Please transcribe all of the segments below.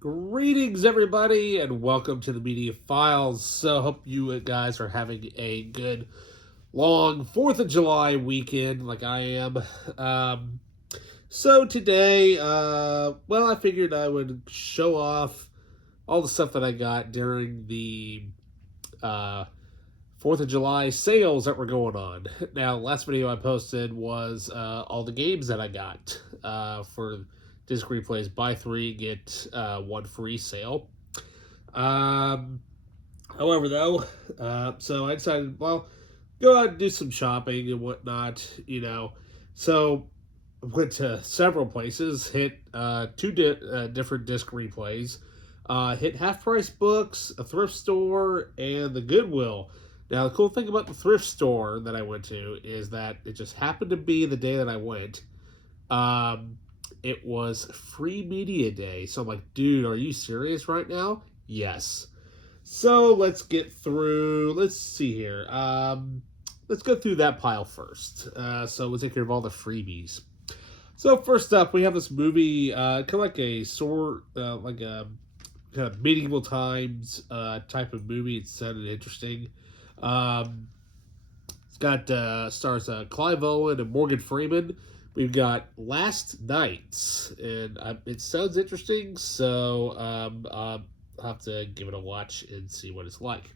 Greetings, everybody, and welcome to the Media Files. So, hope you guys are having a good, long 4th of July weekend like I am. Um, today, I figured I would show off all the stuff that I got during the uh, 4th of July sales that were going on. Now, last video I posted was all the games that I got for Disc Replays Buy 3, Get 1 free sale. Um, However, though, so I decided, well, go out and do some shopping and whatnot, So I went to several places, hit different disc replays, hit Half Price Books, a thrift store, and the Goodwill. Now, the cool thing about the thrift store that I went to is that it just happened to be the day that I went. Um, it was free media day. So I'm like, dude, are you serious right now? Yes. So let's get through. Let's see here. Let's go through that pile first. So we'll take care of all the freebies. So first up, we have this movie, kind of like a like a kind of medieval times type of movie. It sounded interesting. Um, it's got stars Clive Owen and Morgan Freeman. We've got Last Nights, and it sounds interesting. So I'll have to give it a watch and see what it's like.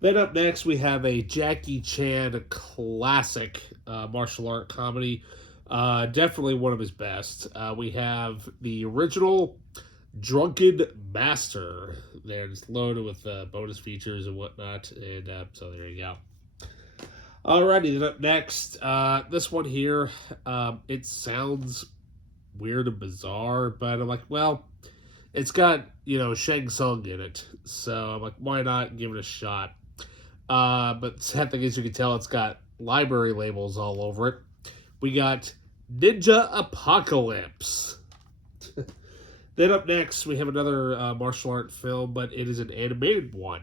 Then up next, we have a Jackie Chan classic martial art comedy. Definitely one of his best. We have the original Drunken Master. There, it's loaded with bonus features and whatnot. And so there you go. Alrighty, then up next, this one here, it sounds weird and bizarre, but I'm like, well, it's got, Shang Tsung in it. So I'm like, why not give it a shot? But the sad thing is, you can tell it's got library labels all over it. We got Ninja Apocalypse. Then up next, we have another martial art film, but it is an animated one.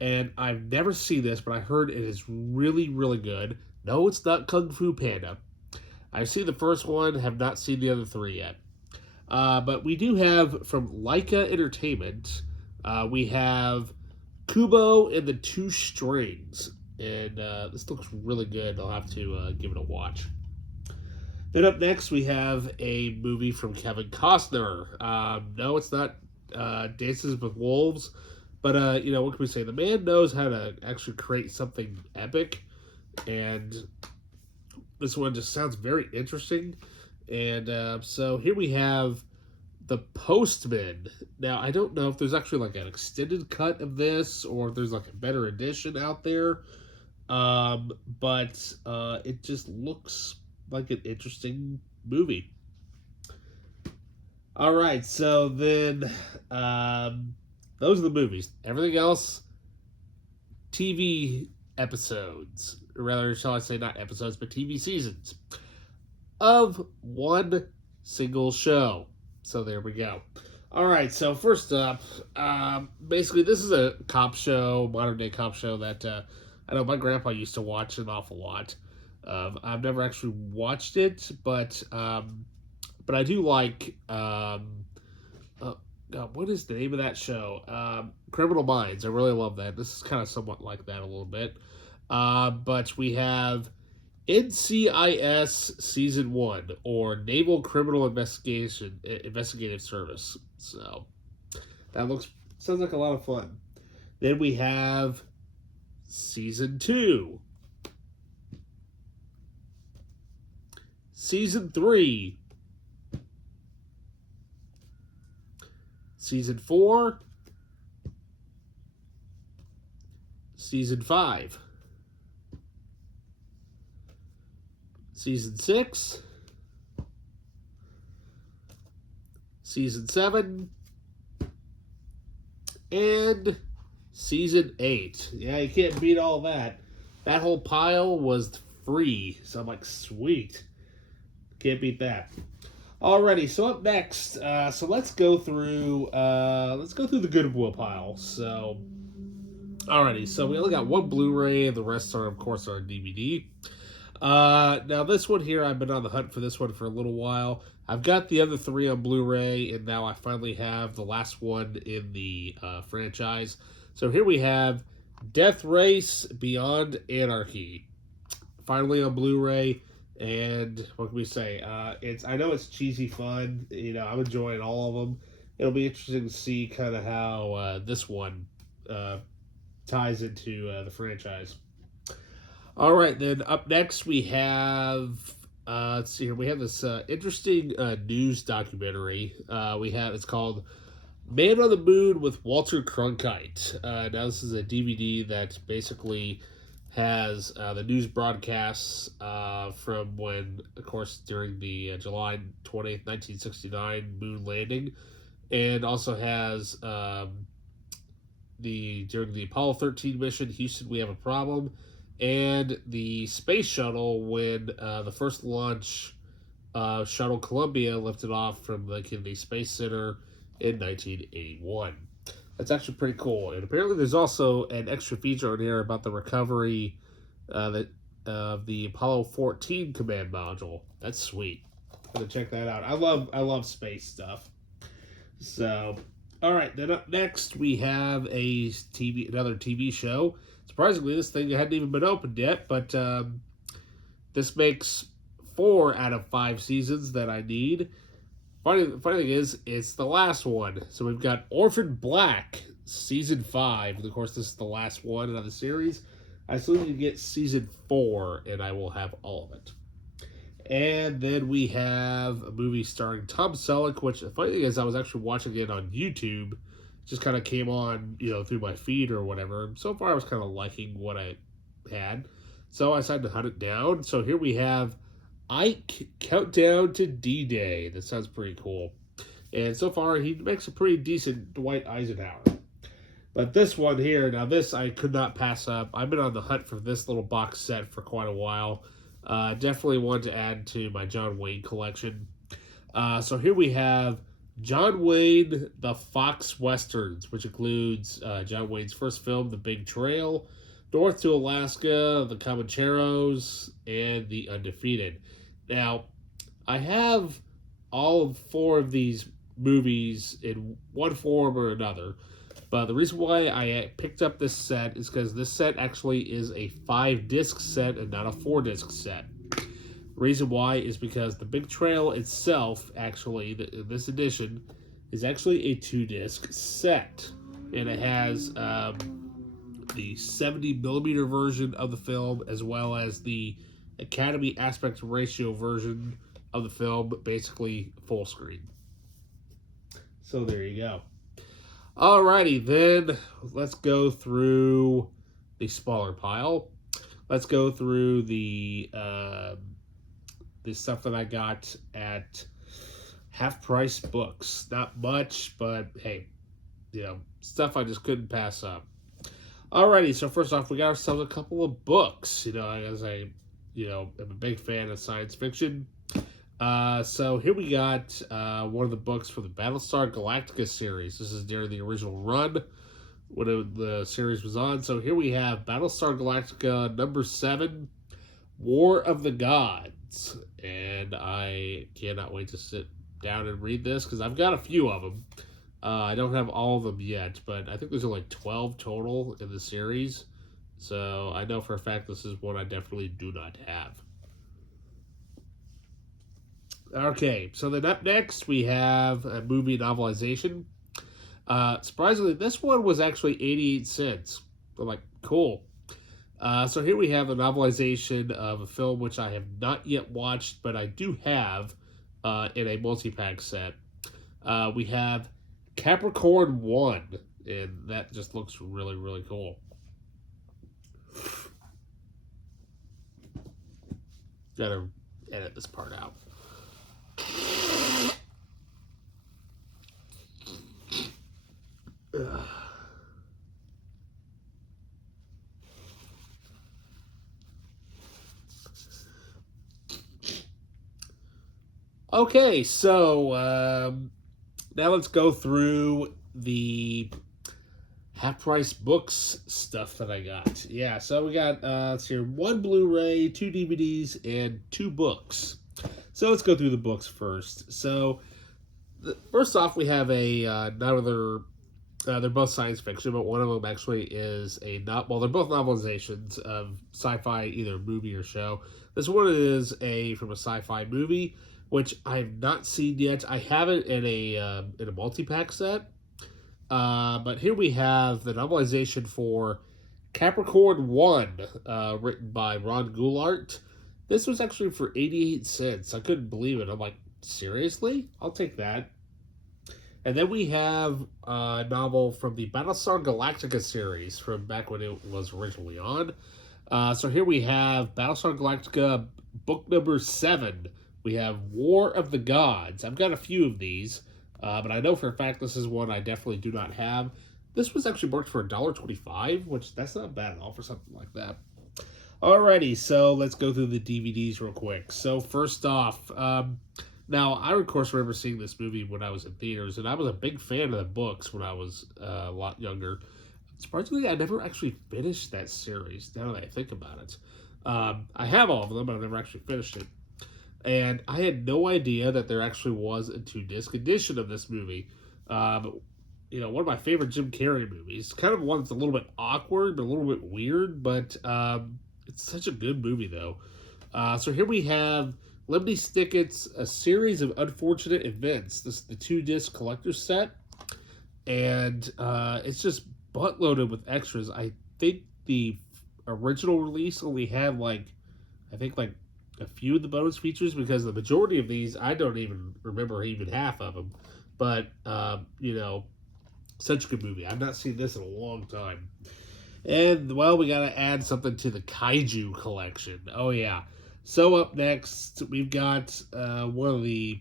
And I've never seen this, but I heard it is really, really good. No, it's not Kung Fu Panda. I've seen the first one, have not seen the other three yet. But we do have from Leica Entertainment, we have Kubo and the Two Strings. And this looks really good. I'll have to give it a watch. Then up next, we have a movie from Kevin Costner. No, it's not Dances with Wolves. But, what can we say? The man knows how to actually create something epic. And this one just sounds very interesting. And so here we have The Postman. Now, I don't know if there's actually like an extended cut of this or if there's like a better edition out there. But it just looks like an interesting movie. All right, so then those are the movies. Everything else, TV episodes. Or rather, shall I say not episodes, but TV seasons of one single show. So there we go. All right, so first up, basically this is a cop show, modern day cop show that I know my grandpa used to watch an awful lot. I've never actually watched it, but I do like what is the name of that show? Criminal Minds. I really love that. This is kind of somewhat like that a little bit. But we have NCIS Season 1, or Naval Criminal Investigative Service. So that sounds like a lot of fun. Then we have Season 2. Season 3. Season 4. Season 5. Season 6. Season 7. And Season 8. Yeah, you can't beat all that. That whole pile was free. So I'm like, sweet. Can't beat that. Alrighty, so up next, so let's go through the Goodwill pile. So, alrighty, so we only got one Blu-ray, and the rest are, of course, on DVD. Now this one here, I've been on the hunt for this one for a little while. I've got the other three on Blu-ray, and now I finally have the last one in the franchise. So here we have Death Race Beyond Anarchy, finally on Blu-ray. And what can we say? I know it's cheesy fun. I'm enjoying all of them. It'll be interesting to see kind of how this one ties into the franchise. All right, then up next we have let's see here. We have this interesting news documentary. It's called Man on the Moon with Walter Cronkite. Now this is a DVD that basically has the news broadcasts from when, of course, during the July 20th, 1969 moon landing, and also has during the Apollo 13 mission, Houston, we have a problem, and the space shuttle when the first launch shuttle Columbia lifted off from the Kennedy Space Center in 1981. That's actually pretty cool. And apparently there's also an extra feature on here about the recovery of the Apollo 14 command module. That's sweet. I'm gonna check that out. I love space stuff. So, all right. Then up next we have another TV show. Surprisingly, this thing hadn't even been opened yet, but this makes 4 out of 5 seasons that I need. Funny thing is, it's the last one. So we've got Orphan Black, Season 5. And of course, this is the last one of the series. I still need to get Season 4, and I will have all of it. And then we have a movie starring Tom Selleck, which, the funny thing is, I was actually watching it on YouTube. It just kind of came on, through my feed or whatever. So far, I was kind of liking what I had. So I decided to hunt it down. So here we have Ike, Countdown to D-Day. That sounds pretty cool. And so far, he makes a pretty decent Dwight Eisenhower. But this one here, now this I could not pass up. I've been on the hunt for this little box set for quite a while. Definitely want to add to my John Wayne collection. So here we have John Wayne, The Fox Westerns, which includes John Wayne's first film, The Big Trail, North to Alaska, The Comancheros, and The Undefeated. Now, I have all 4 of these movies in one form or another, but the reason why I picked up this set is because this set actually is a 5-disc set and not a 4-disc set. The reason why is because The Big Trail itself, actually, this edition, is actually a 2-disc set, and it has the 70mm version of the film, as well as the Academy aspect ratio version of the film, basically full screen. So there you go. Alrighty, then let's go through the smaller pile. Let's go through the stuff that I got at Half Price Books. Not much, but hey, stuff I just couldn't pass up. Alrighty, so first off, we got ourselves a couple of books. As I, am a big fan of science fiction. So here we got one of the books for the Battlestar Galactica series. This is during the original run when the series was on. So here we have Battlestar Galactica number 7, War of the Gods. And I cannot wait to sit down and read this because I've got a few of them. I don't have all of them yet, but I think there's like 12 total in the series. So I know for a fact this is one I definitely do not have. Okay, so then up next we have a movie novelization. Surprisingly, this one was actually 88 cents. I'm like, cool. So here we have a novelization of a film which I have not yet watched, but I do have in a multi-pack set. We have Capricorn 1, and that just looks really, really cool. Gotta edit this part out. Okay, so now let's go through the Half Price Books stuff that I got. Yeah, so we got let's see, 1 Blu-ray, 2 DVDs, and 2 books. So let's go through the books first. So first off, we have another. They're both science fiction, but one of them actually is a not. Well, they're both novelizations of sci-fi, either movie or show. This one is from a sci-fi movie, which I've not seen yet. I have it in a multi-pack set. But here we have the novelization for Capricorn One, written by Ron Goulart. This was actually for 88 cents. I couldn't believe it. I'm like, seriously? I'll take that. And then we have a novel from the Battlestar Galactica series from back when it was originally on. So here we have Battlestar Galactica book number 7. We have War of the Gods. I've got a few of these, but I know for a fact this is one I definitely do not have. This was actually marked for $1.25, which that's not bad at all for something like that. Alrighty, so let's go through the DVDs real quick. So first off, now, I, of course, remember seeing this movie when I was in theaters, and I was a big fan of the books when I was a lot younger. Surprisingly, I never actually finished that series, now that I think about it. I have all of them, but I've never actually finished it. And I had no idea that there actually was a 2-disc edition of this movie. One of my favorite Jim Carrey movies. Kind of one that's a little bit awkward, but a little bit weird, but it's such a good movie, though. So here we have Lemony Snicket's A Series of Unfortunate Events. This is the 2-disc collector's set. And it's just buttloaded with extras. I think the original release only had like a few of the bonus features, because the majority of these, I don't even remember even half of them. But, such a good movie. I've not seen this in a long time. And, well, we got to add something to the Kaiju collection. Oh, yeah. So up next, we've got one of the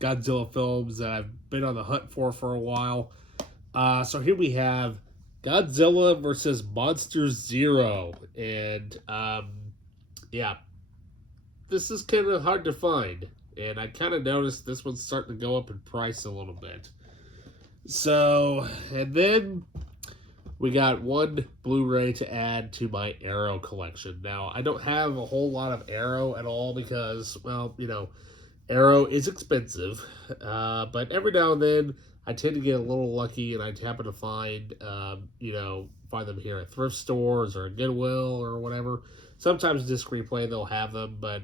Godzilla films that I've been on the hunt for a while. So here we have Godzilla versus Monster Zero. And, this is kind of hard to find. And I kind of noticed this one's starting to go up in price a little bit. So, and then we got one Blu-ray to add to my Arrow collection. Now, I don't have a whole lot of Arrow at all because, well, Arrow is expensive. But every now and then, I tend to get a little lucky and I happen to find, find them here at thrift stores or Goodwill or whatever. Sometimes Disc Replay, they'll have them, but,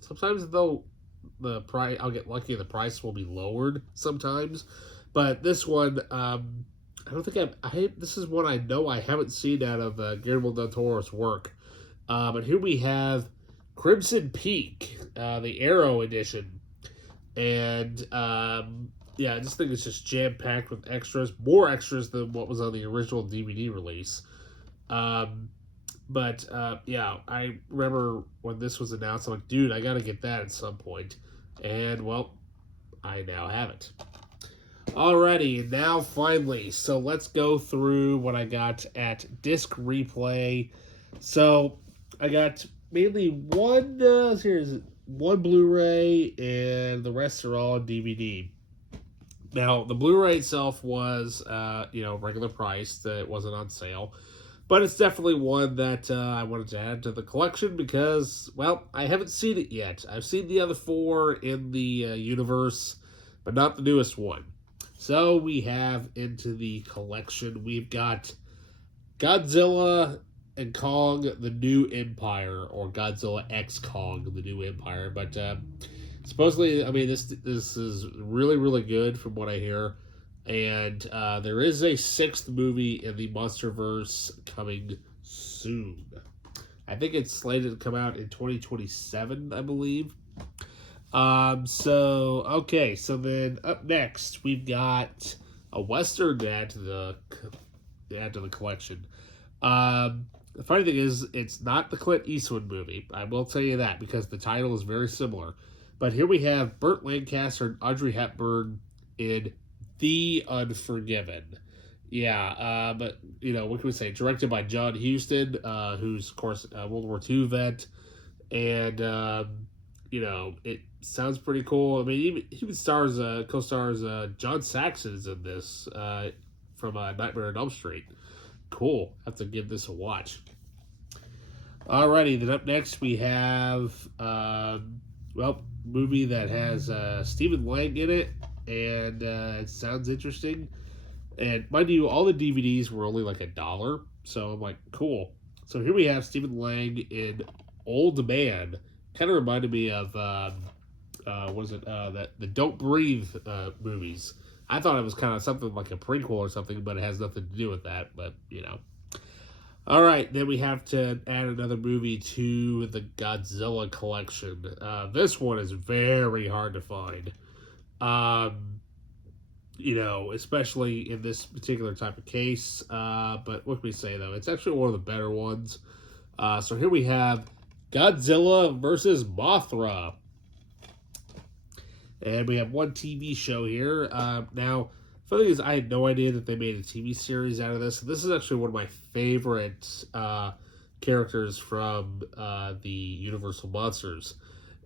sometimes I'll get lucky and the price will be lowered sometimes. But this one, I don't think this is one I know I haven't seen out of Guillermo del Toro's work. But here we have Crimson Peak, the Arrow edition. And, I just think it's just jam-packed with extras. More extras than what was on the original DVD release. I remember when this was announced, I'm like, dude, I gotta get that at some point. And, well, I now have it. Alrighty, now finally, so let's go through what I got at Disc Replay. So, I got mainly one Blu-ray, and the rest are all on DVD. Now, the Blu-ray itself was, regular price, that wasn't on sale. But it's definitely one that I wanted to add to the collection because, well, I haven't seen it yet. I've seen the other 4 in the universe, but not the newest one. So we have into the collection, we've got Godzilla and Kong, the New Empire, or Godzilla X Kong, the New Empire. But supposedly, this is really, really good from what I hear. And there is a 6th movie in the Monsterverse coming soon. I think it's slated to come out in 2027, I believe. So then up next, we've got a Western to add to the collection. The funny thing is, it's not the Clint Eastwood movie. I will tell you that, because the title is very similar. But here we have Burt Lancaster and Audrey Hepburn in The Unforgiven. But, what can we say? Directed by John Huston, who's, of course, a World War II vet. And, it sounds pretty cool. I mean, he co-stars John Saxon's in this from Nightmare on Elm Street. Cool. Have to give this a watch. Alrighty, then up next we have well, movie that has Stephen Lang in it, and it sounds interesting. And mind you, all the DVDs were only like $1, so I'm like, cool. So here we have Stephen Lang in Old Man. Kind of reminded me of what is it? The Don't Breathe movies. I thought it was kind of something like a prequel or something, but it has nothing to do with that. But you know. All right, then we have to add another movie to the Godzilla collection. This one is very hard to find. You know, especially in this particular type of case. But what can we say, though? It's actually one of the better ones. So here we have Godzilla versus Mothra. And we have one TV show here. Now, the thing is, I had no idea that they made a TV series out of this. This is actually one of my favorite characters from the Universal Monsters.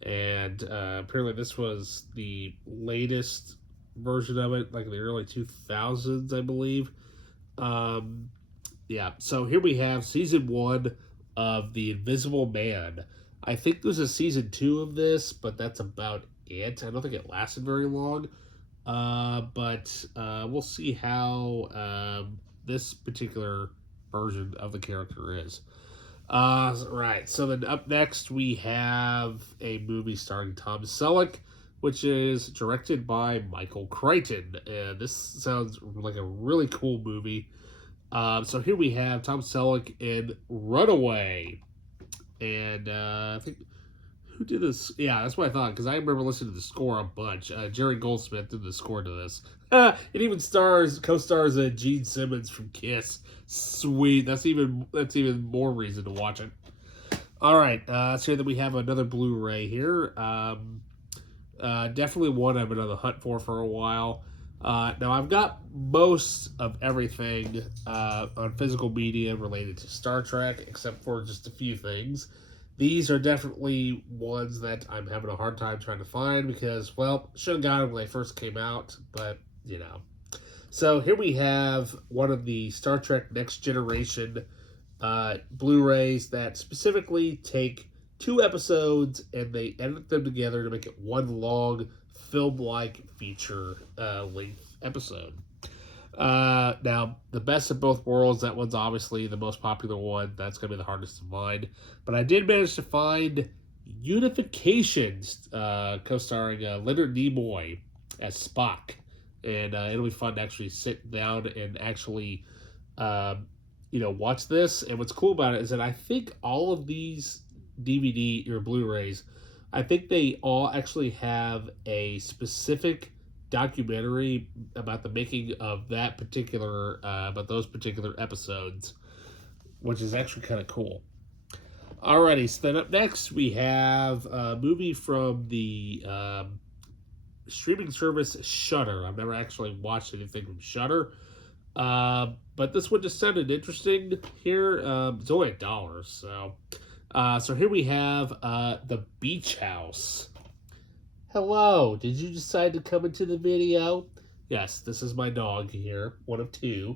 And apparently this was the latest version of it, like in the early 2000s, I believe. Yeah, so here we have season 1 of The Invisible Man. I think there's a season 2 of this, but that's about it. I don't think it lasted very long. But we'll see how this particular version of the character is. Right, so then up next we have a movie starring Tom Selleck, which is directed by Michael Crichton. And this sounds like a really cool movie. So here we have Tom Selleck in Runaway. And I think, who did this? Yeah, that's what I thought, because I remember listening to the score a bunch. Jerry Goldsmith did the score to this. It even co-stars Gene Simmons from Kiss. Sweet. That's even more reason to watch it. All right, so that we have another Blu-ray here. Definitely one I've been on the hunt for a while. Now, I've got most of everything on physical media related to Star Trek, except for just a few things. These are definitely ones that I'm having a hard time trying to find because, well, should have got them when they first came out, but, you know. So here we have one of the Star Trek Next Generation Blu-rays that specifically take 2 episodes and they edit them together to make it one long film-like feature length episode. Now, the best of both worlds, that one's obviously the most popular one. That's going to be the hardest to find. But I did manage to find Unification, co-starring Leonard Nimoy as Spock. And it'll be fun to actually sit down and actually, watch this. And what's cool about it is that I think all of these DVD or Blu-rays, I think they all actually have a specific documentary about the making of that particular, about those particular episodes, which is actually kind of cool. Alrighty, so then up next we have a movie from the streaming service Shudder. I've never actually watched anything from Shudder, but this one just sounded interesting here. It's only $1, so here we have The Beach House. Hello, did you decide to come into the video? Yes, this is my dog here, one of 2.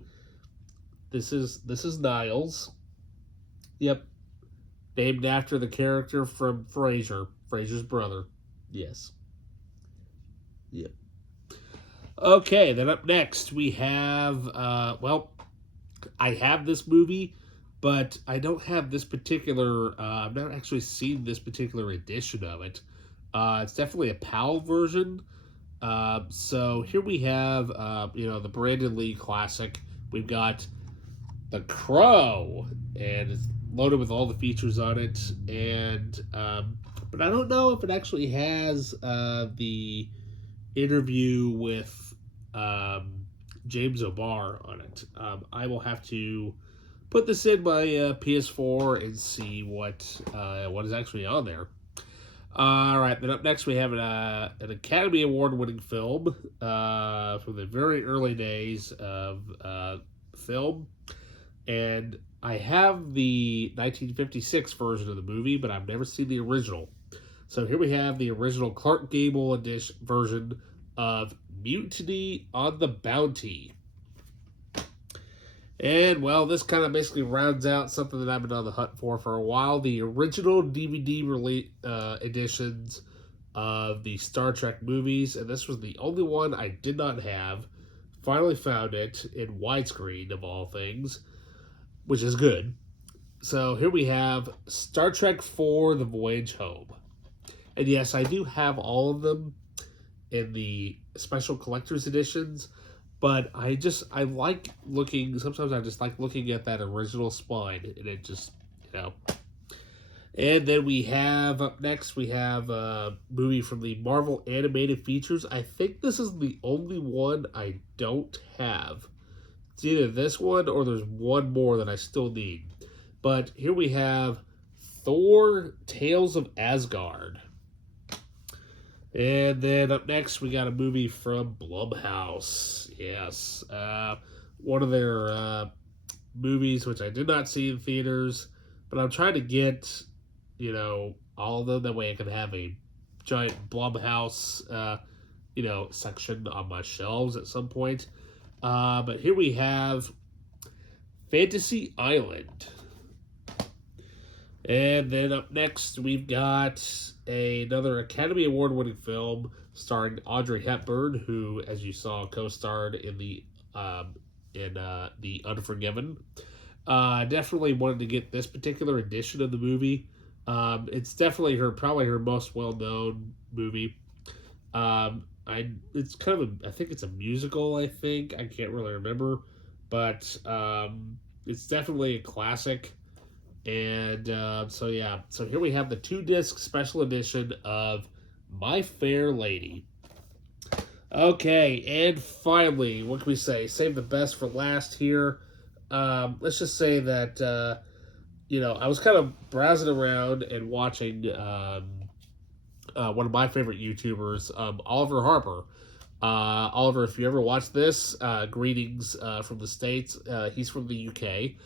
This is Niles. Yep, named after the character from Frasier's brother. Yes. Yep. Okay, then up next we have, I have this movie, but I don't have this particular, I've not actually seen this particular edition of it. It's definitely a PAL version. So here we have, the Brandon Lee classic. We've got The Crow, and it's loaded with all the features on it. And but I don't know if it actually has the interview with James O'Barr on it. I will have to put this in my PS4 and see what is actually on there. All right, then up next we have an Academy Award-winning film from the very early days of film. And I have the 1956 version of the movie, but I've never seen the original. So here we have the original Clark Gable edition version of Mutiny on the Bounty. And, well, this kind of basically rounds out something that I've been on the hunt for a while. The original DVD editions of the Star Trek movies, and this was the only one I did not have. Finally found it in widescreen, of all things, which is good. So here we have Star Trek IV: The Voyage Home. And yes, I do have all of them in the special collector's editions, but I like looking, sometimes I just like looking at that original spine, and it just, you know. And then we have, up next, we have a movie from the Marvel Animated Features. I think this is the only one I don't have. It's either this one or there's one more that I still need. But here we have Thor: Tales of Asgard. And then up next, we got a movie from Blumhouse. Yes. One of their movies, which I did not see in theaters, but I'm trying to get, all of them. That way I can have a giant Blumhouse, section on my shelves at some point. But here we have Fantasy Island. And then up next, we've got another Academy Award winning film starring Audrey Hepburn, who, as you saw, co-starred in the Unforgiven. Definitely wanted to get this particular edition of the movie. It's definitely probably her most well-known movie. It's kind of I think it's a musical. I can't really remember, but it's definitely a classic. And so here we have the 2-disc special edition of My Fair Lady. Okay, and finally, what can we say? Save the best for last here. Let's just say that, I was kind of browsing around and watching one of my favorite YouTubers, Oliver Harper. Oliver, if you ever watch this, greetings from the States. He's from the UK.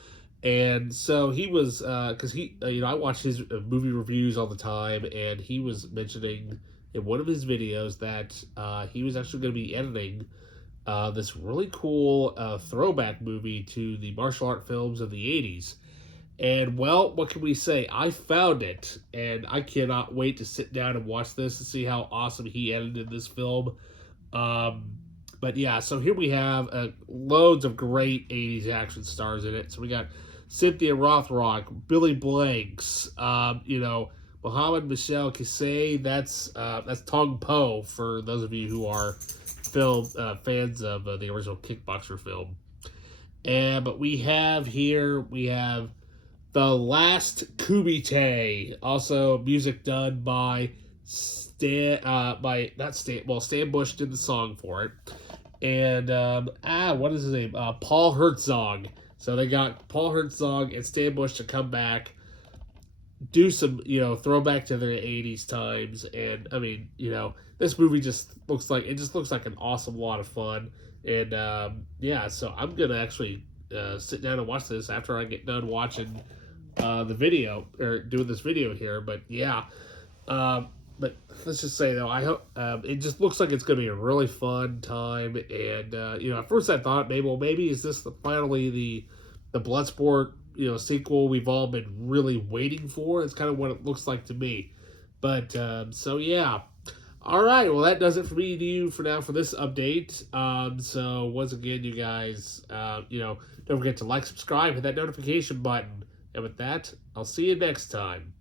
And so he was, because I watch his movie reviews all the time, and he was mentioning in one of his videos that he was actually going to be editing this really cool throwback movie to the martial art films of the 80s. And, well, what can we say? I found it, and I cannot wait to sit down and watch this and see how awesome he edited this film. But, yeah, so here we have loads of great 80s action stars in it. So we got Cynthia Rothrock, Billy Blanks, Mohammed Michel Kassai. That's Tong Po for those of you who are fans of the original Kickboxer film. But we have The Last Kumite, also music done by Stan Bush did the song for it, and what is his name? Paul Herzog. So they got Paul Herzog and Stan Bush to come back, do some, throwback to their 80s times. And, I mean, this movie just looks like an awesome lot of fun. And, so I'm going to actually sit down and watch this after I get done watching the video, or doing this video here. But, yeah. But let's just say, though, I hope it just looks like it's going to be a really fun time. And, at first I thought, maybe is this finally the Bloodsport, sequel we've all been really waiting for? It's kind of what it looks like to me. But, so, yeah. All right, well, that does it for me and you for now for this update. So, once again, you guys, don't forget to like, subscribe, hit that notification button. And with that, I'll see you next time.